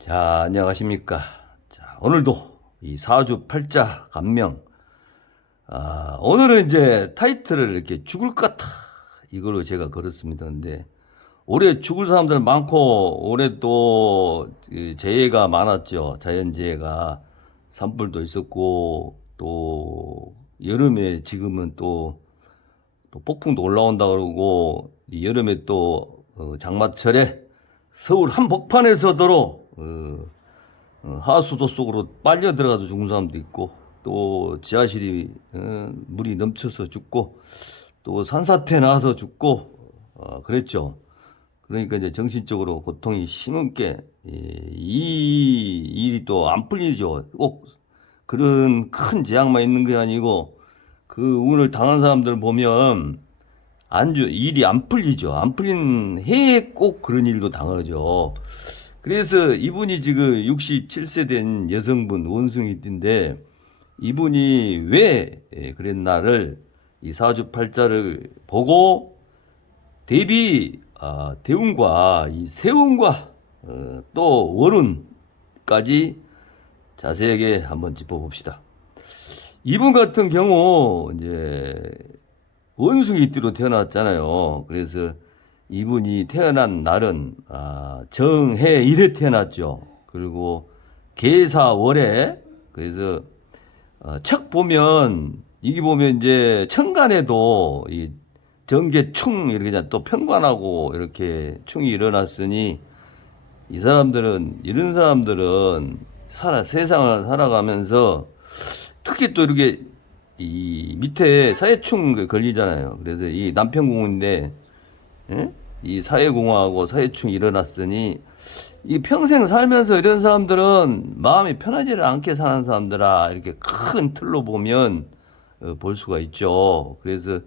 자, 안녕하십니까. 자, 오늘도 이 사주 팔자 감명. 오늘은 이제 타이틀을 이렇게 죽을 것 같아. 이걸로 제가 걸었습니다. 근데 올해 죽을 사람들 많고, 올해 또그 재해가 많았죠. 자연재해가. 산불도 있었고, 또 여름에 지금은 또 폭풍도 올라온다 그러고, 이 여름에 또 장마철에 서울 한복판에서도로 하수도 속으로 빨려 들어가서 죽은 사람도 있고, 또 지하실이 물이 넘쳐서 죽고, 또 산사태 나서 죽고, 그랬죠. 그러니까 이제 정신적으로 고통이 심하게, 이 일이 또 안 풀리죠. 꼭 그런 큰 재앙만 있는 게 아니고 그 운을 당한 사람들 보면 일이 안 풀리죠. 안 풀린 해에 꼭 그런 일도 당하죠. 그래서 이분이 지금 67세 된 여성분 원숭이인데, 이분이 왜 그랬나를 이 사주팔자를 보고 대운과 이 세운과 또 월운까지 자세하게 한번 짚어봅시다. 이분 같은 경우 이제 원숭이띠로 태어났잖아요. 그래서 이분이 태어난 날은 정해일에 태어났죠. 그리고 계사월에. 그래서 척 보면, 이게 보면 이제 천간에도 이 정계충 이렇게 또 편관하고 이렇게 충이 일어났으니, 이런 사람들은 세상을 살아가면서 특히 또 이렇게 이 밑에 사회충 걸리잖아요. 그래서 이 남편궁인데, 예? 이 사회공허하고 사회충이 일어났으니, 이 평생 살면서 이런 사람들은 마음이 편하지를 않게 사는 사람들아, 이렇게 큰 틀로 보면 볼 수가 있죠. 그래서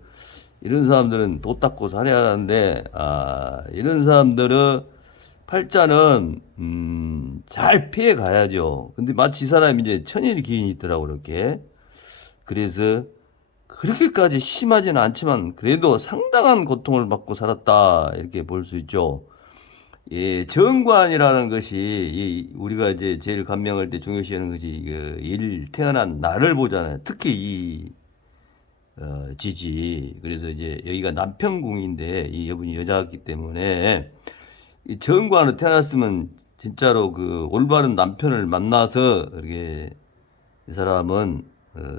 이런 사람들은 도 닦고 살아야 하는데, 이런 사람들은 팔자는 잘 피해 가야죠. 근데 마치 이 사람이 이제 천일 기인이 있더라고, 이렇게. 그래서 그렇게까지 심하지는 않지만 그래도 상당한 고통을 받고 살았다, 이렇게 볼 수 있죠. 예, 정관이라는 것이 우리가 이제 제일 감명할 때 중요시하는 것이 일 태어난 날을 보잖아요. 특히 지지. 그래서 이제 여기가 남편궁인데 이 여분이 여자였기 때문에 이 정관으로 태어났으면 진짜로 그 올바른 남편을 만나서 이렇게 이 사람은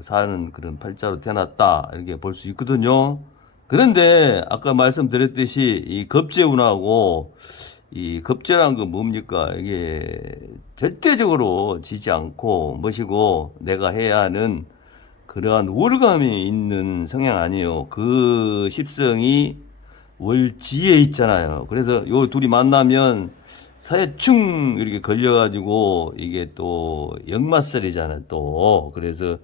사는 그런 팔자로 태어났다, 이렇게 볼 수 있거든요. 그런데 아까 말씀드렸듯이 이 겁재운하고, 이 겁재란 건 뭡니까? 이게 절대적으로 지지 않고 멋이고 내가 해야 하는 그러한 우월감이 있는 성향 아니에요. 그 십성이 월지에 있잖아요. 그래서 요 둘이 만나면 사회충 이렇게 걸려가지고 이게 또 역마살이잖아요. 또 그래서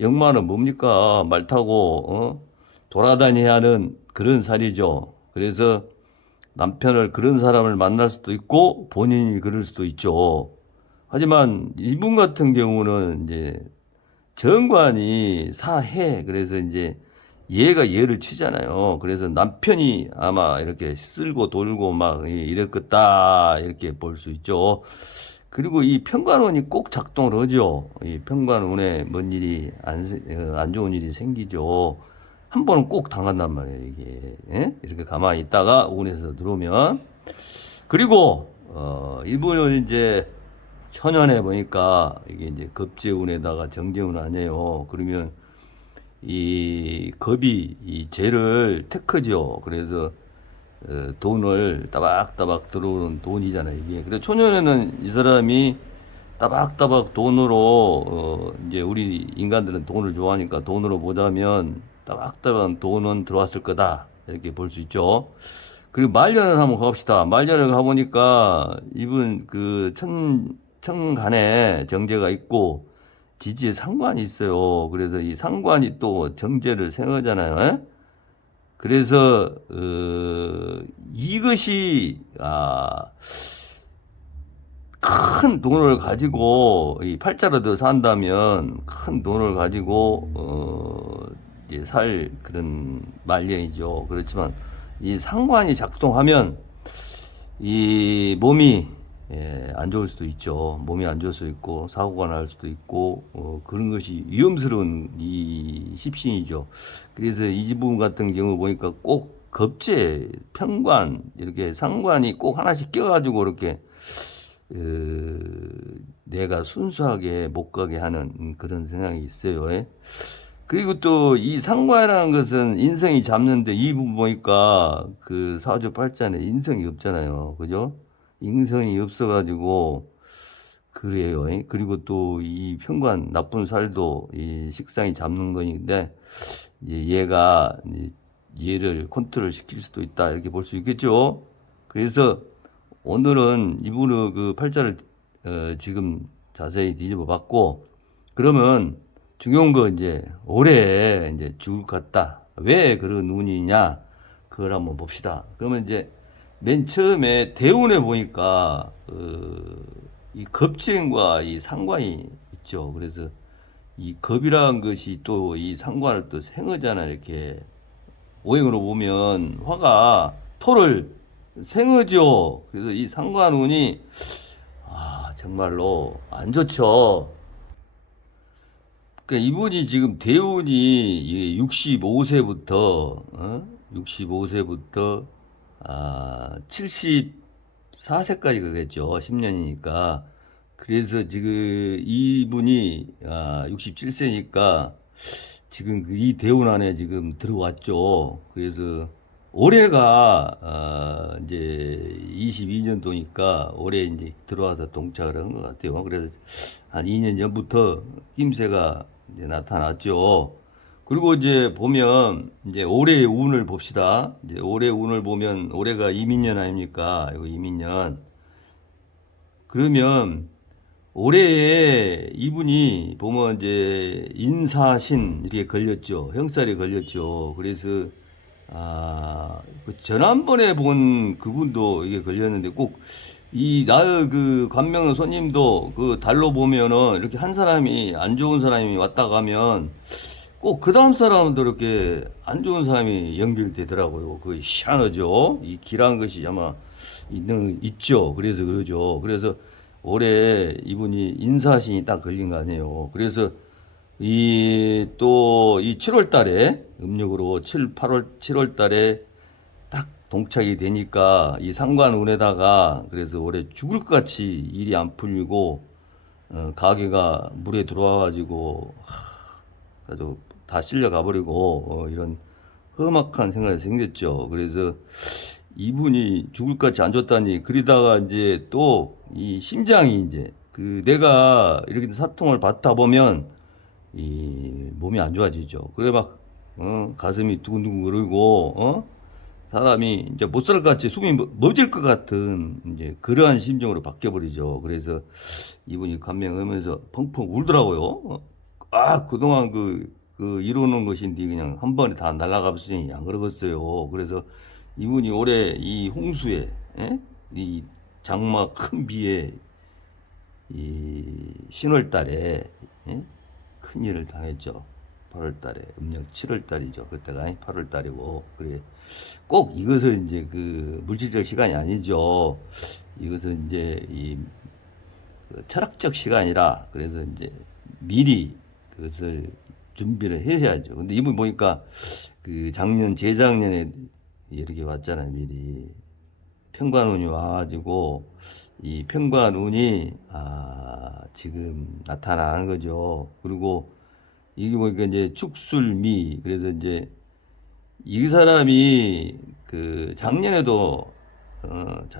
역마는 뭡니까? 말 타고 돌아다녀야 하는 그런 살이죠. 그래서 남편을 그런 사람을 만날 수도 있고 본인이 그럴 수도 있죠. 하지만 이분 같은 경우는 이제 정관이 사해. 그래서 이제 얘가 얘를 치잖아요. 그래서 남편이 아마 이렇게 쓸고 돌고 막 이랬겠다, 이렇게 볼 수 있죠. 그리고 이 편관운이 꼭 작동을 하죠. 이 편관운에 뭔 일이 안 좋은 일이 생기죠. 한 번은 꼭 당한단 말이에요, 이게. 예? 이렇게 가만히 있다가 운에서 들어오면. 그리고 이분은 이제 천연에 보니까 이게 이제 겁재운에다가 정재운 아니에요. 그러면 이 겁이 이 재를 테크죠. 그래서 돈을 따박따박 들어오는 돈이잖아요, 이게. 그래서 초년에는 이 사람이 따박따박 돈으로 이제 우리 인간들은 돈을 좋아하니까 돈으로 보자면 따박따박 돈은 들어왔을 거다, 이렇게 볼 수 있죠. 그리고 말년을 한번 가봅시다. 말년을 가보니까 이분 그 천간에 정제가 있고 지지에 상관이 있어요. 그래서 이 상관이 또 정제를 생하잖아요. 에? 그래서 이것이 큰 돈을 가지고 이 팔자로도 산다면 큰 돈을 가지고 이제 살 그런 말년이죠. 그렇지만 이 상관이 작동하면 이 몸이 안 좋을 수도 있죠. 몸이 안 좋을 수도 있고 사고가 날 수도 있고 그런 것이 위험스러운 이 십신이죠. 그래서 이 지분 같은 경우 보니까 꼭 겁재, 편관 이렇게 상관이 꼭 하나씩 껴가지고 이렇게 내가 순수하게 못 가게 하는 그런 생각이 있어요. 예? 그리고 또 이 상관이라는 것은 인성이 잡는데 이 부분 보니까 그 사주 팔자에 인성이 없잖아요. 그죠? 인성이 없어가지고 그래요. 예? 그리고 또 이 편관 나쁜 살도 이 식상이 잡는 거인데 얘가 얘를 컨트롤 시킬 수도 있다 이렇게 볼 수 있겠죠. 그래서 오늘은 이분의 그 팔자를 지금 자세히 뒤집어 봤고 그러면 중요한 거 이제 올해 이제 죽을 것 같다. 왜 그런 운이냐? 그걸 한번 봅시다. 그러면 이제 맨 처음에 대운에 보니까 이 겁진과 이 상관이 있죠. 그래서 이 겁이라는 것이 또 이 상관을 또 생하잖아. 이렇게 오행으로 보면 화가 토를 생하죠. 그래서 이 상관운이 정말로 안 좋죠. 그러니까 이분이 지금 대운이 65세부터 65세부터 74세까지 그겠죠. 10년이니까. 그래서 지금 이분이 67세니까 지금 이 대운 안에 지금 들어왔죠. 그래서 올해가 이제 22년도니까 올해 이제 들어와서 동작을 한 것 같아요. 그래서 한 2년 전부터 낌새가 이제 나타났죠. 그리고 이제 보면 이제 올해의 운을 봅시다. 이제 올해 운을 보면 올해가 이민년 아닙니까? 이거 이민년. 그러면 올해에 이분이 보면 이제 인사신 이렇게 걸렸죠. 형살이 걸렸죠. 그래서 그 지난번에 본 그분도 이게 걸렸는데 꼭 이 나의 그 관명 손님도 그 달로 보면은 이렇게 한 사람이 안 좋은 사람이 왔다 가면 꼭 그 다음 사람도 이렇게 안 좋은 사람이 연결되더라고요. 그 희한하죠. 이 기란 것이 아마 있죠. 그래서 그러죠. 그래서 올해 이분이 인사신이 딱 걸린 거 아니에요. 그래서 이 또 이 7월 달에 음력으로 8월 7월 달에 딱 동착이 되니까 이 상관운에다가 그래서 올해 죽을 것 같이 일이 안 풀리고 가게가 물에 들어와 가지고 아주 다 실려가 버리고 이런 험악한 생각이 생겼죠. 그래서 이분이 죽을 것 같이 안 좋다니 그러다가 이제 또 이 심장이 이제 그 내가 이렇게 사통을 받다 보면 이 몸이 안 좋아지죠. 그래 막 가슴이 두근두근 거리고 사람이 이제 못 살 것 같이 숨이 멎을 것 같은 이제 그러한 심정으로 바뀌어 버리죠. 그래서 이분이 감명하면서 펑펑 울더라고요. 그동안 그 이루는 것인데 그냥 한 번에 다 날아가버리니 안 그러겠어요. 그래서 이분이 올해 이 홍수에 이 장마 큰 비에 이 신월 달에 큰 일을 당했죠. 8월 달에 음력 7월 달이죠. 그때가 8월 달이고 그래 꼭 이것은 이제 그 물질적 시간이 아니죠. 이것은 이제 그 철학적 시간이라 그래서 이제 미리 그것을 준비를 해야죠. 근데 이분 보니까 그 작년 재작년에 이렇게 왔잖아요. 미리 편관운이 와가지고 이 편관운이 지금 나타나는 거죠. 그리고 이게 보니까 이제 축술미 그래서 이제 이 사람이 그 작년에도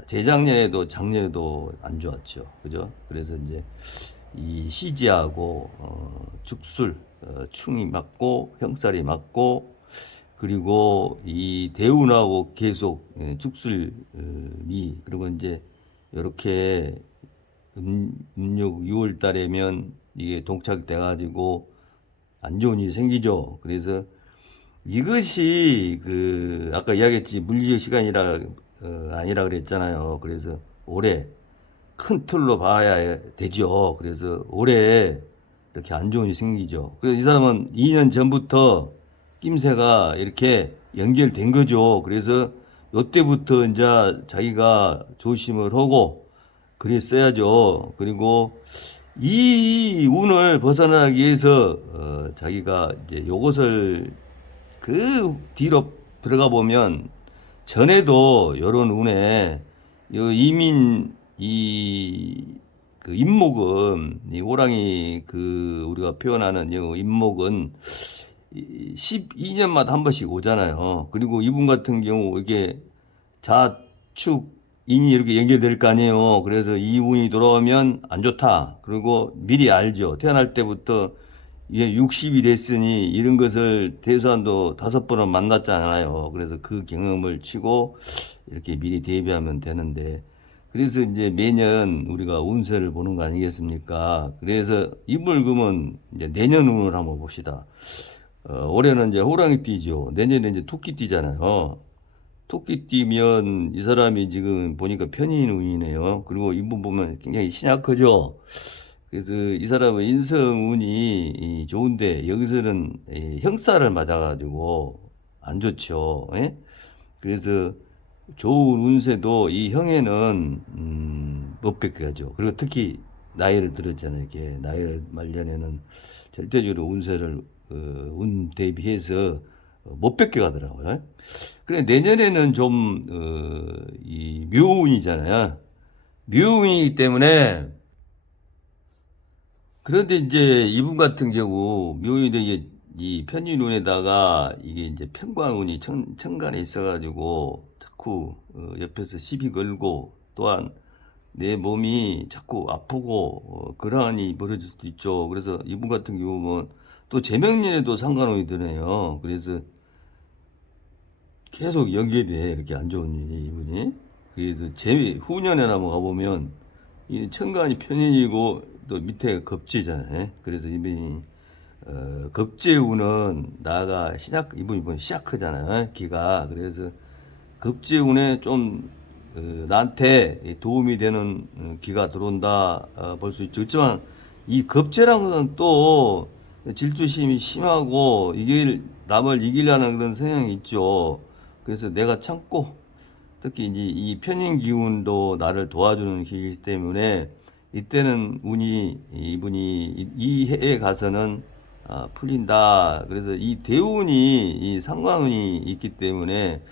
재작년에도 작년에도 안 좋았죠. 그죠? 그래서 이제 이 시지하고 축술 충이 맞고 형살이 맞고 그리고 이 대운하고 계속 축술미 그리고 이제 이렇게 음력 6월 달에면 이게 동착돼 가지고 안 좋은 일이 생기죠. 그래서 이것이 그 아까 이야기했지 물리적 시간이라 아니라 그랬잖아요. 그래서 올해 큰 틀로 봐야 되죠. 그래서 올해 이렇게 안 좋은 일이 생기죠. 그래서 이 사람은 2년 전부터 낌새가 이렇게 연결된 거죠. 그래서 요때부터 이제 자기가 조심을 하고 그랬어야죠. 그리고 이 운을 벗어나기 위해서 자기가 이제 요것을 그 뒤로 들어가 보면 전에도 요런 운에 요 이민 그 임목은 이 호랑이 그 우리가 표현하는 요 임목은 12년마다 한 번씩 오잖아요. 그리고 이분 같은 경우 이게 자축 인이 이렇게 연결될 거 아니에요. 그래서 이 운이 돌아오면 안 좋다. 그리고 미리 알죠. 태어날 때부터 이게 60이 됐으니 이런 것을 대소한도 5번은 만났잖아요. 그래서 그 경험을 치고 이렇게 미리 대비하면 되는데, 그래서 이제 매년 우리가 운세를 보는 거 아니겠습니까? 그래서 이분을 그러면 이제 내년 운을 한번 봅시다. 올해는 이제 호랑이띠죠. 내년에 이제 토끼띠잖아요. 토끼띠면 이 사람이 지금 보니까 편인 운이네요. 그리고 이분 보면 굉장히 신약하죠. 그래서 이 사람은 인성운이 좋은데 여기서는 형사를 맞아가지고 안 좋죠. 예? 그래서 좋은 운세도 이 형에는 못 뵙게 하죠. 그리고 특히 나이를 들었잖아요. 이게 나이를 말년에는 절대적으로 운세를 운 대비해서 못 뵙게 가더라고요. 그래 내년에는 좀 이 묘운이잖아요. 묘운이기 때문에, 그런데 이제 이분 같은 경우 묘운인데 이게 이 편인운에다가 이게 이제 편관운이 천간에 있어가지고 자꾸 옆에서 시비 걸고, 또한 내 몸이 자꾸 아프고 그러한 일이 벌어질 수도 있죠. 그래서 이분 같은 경우는 또 제명년에도 상관운이 드네요. 그래서 계속 연결돼 이렇게 안 좋은 일이 이분이. 그래서 제 후년에 한번 가보면 이 천간이 편인이고 또 밑에 겁재잖아요. 그래서 이분이 겁재운은 나가 이분 시작하잖아요. 기가. 그래서 급지운에 좀 나한테 도움이 되는 기가 들어온다 볼 수 있죠. 그렇지만 이 급제라는 것은 또 질투심이 심하고 남을 이기려는 그런 성향이 있죠. 그래서 내가 참고, 특히 이제 이 편인 기운도 나를 도와주는 기이기 때문에 이때는 이분이 이 해에 가서는 풀린다. 그래서 이 대운이 이 상관운이 있기 때문에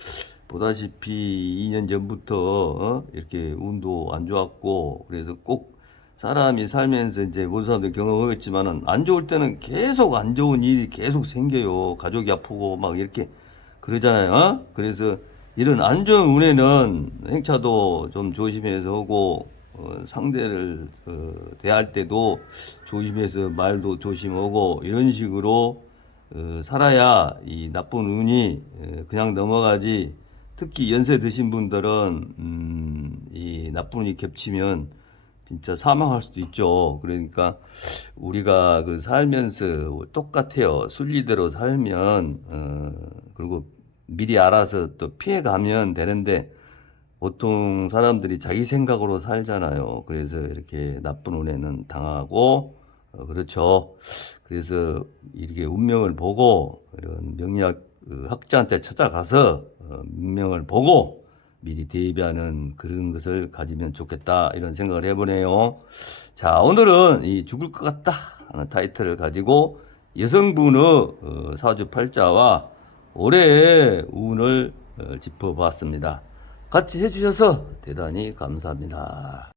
보다시피 2년 전부터 이렇게 운도 안 좋았고, 그래서 꼭 사람이 살면서 이제 모든 사람들 경험하겠지만은 안 좋을 때는 계속 안 좋은 일이 계속 생겨요. 가족이 아프고 막 이렇게 그러잖아요. 그래서 이런 안 좋은 운에는 행차도 좀 조심해서 하고, 상대를 대할 때도 조심해서 말도 조심하고 이런 식으로 살아야 이 나쁜 운이 그냥 넘어가지. 특히 연세 드신 분들은 이 나쁜 운이 겹치면 진짜 사망할 수도 있죠. 그러니까 우리가 그 살면서 똑같아요. 순리대로 살면 그리고 미리 알아서 또 피해 가면 되는데, 보통 사람들이 자기 생각으로 살잖아요. 그래서 이렇게 나쁜 운에는 당하고 그렇죠. 그래서 이렇게 운명을 보고 이런 명리학 학자한테 찾아가서 운명을 보고 미리 대비하는 그런 것을 가지면 좋겠다, 이런 생각을 해보네요. 자, 오늘은 이 죽을 것 같다 하는 타이틀을 가지고 여성분의 사주팔자와 올해의 운을 짚어봤습니다. 같이 해주셔서 대단히 감사합니다.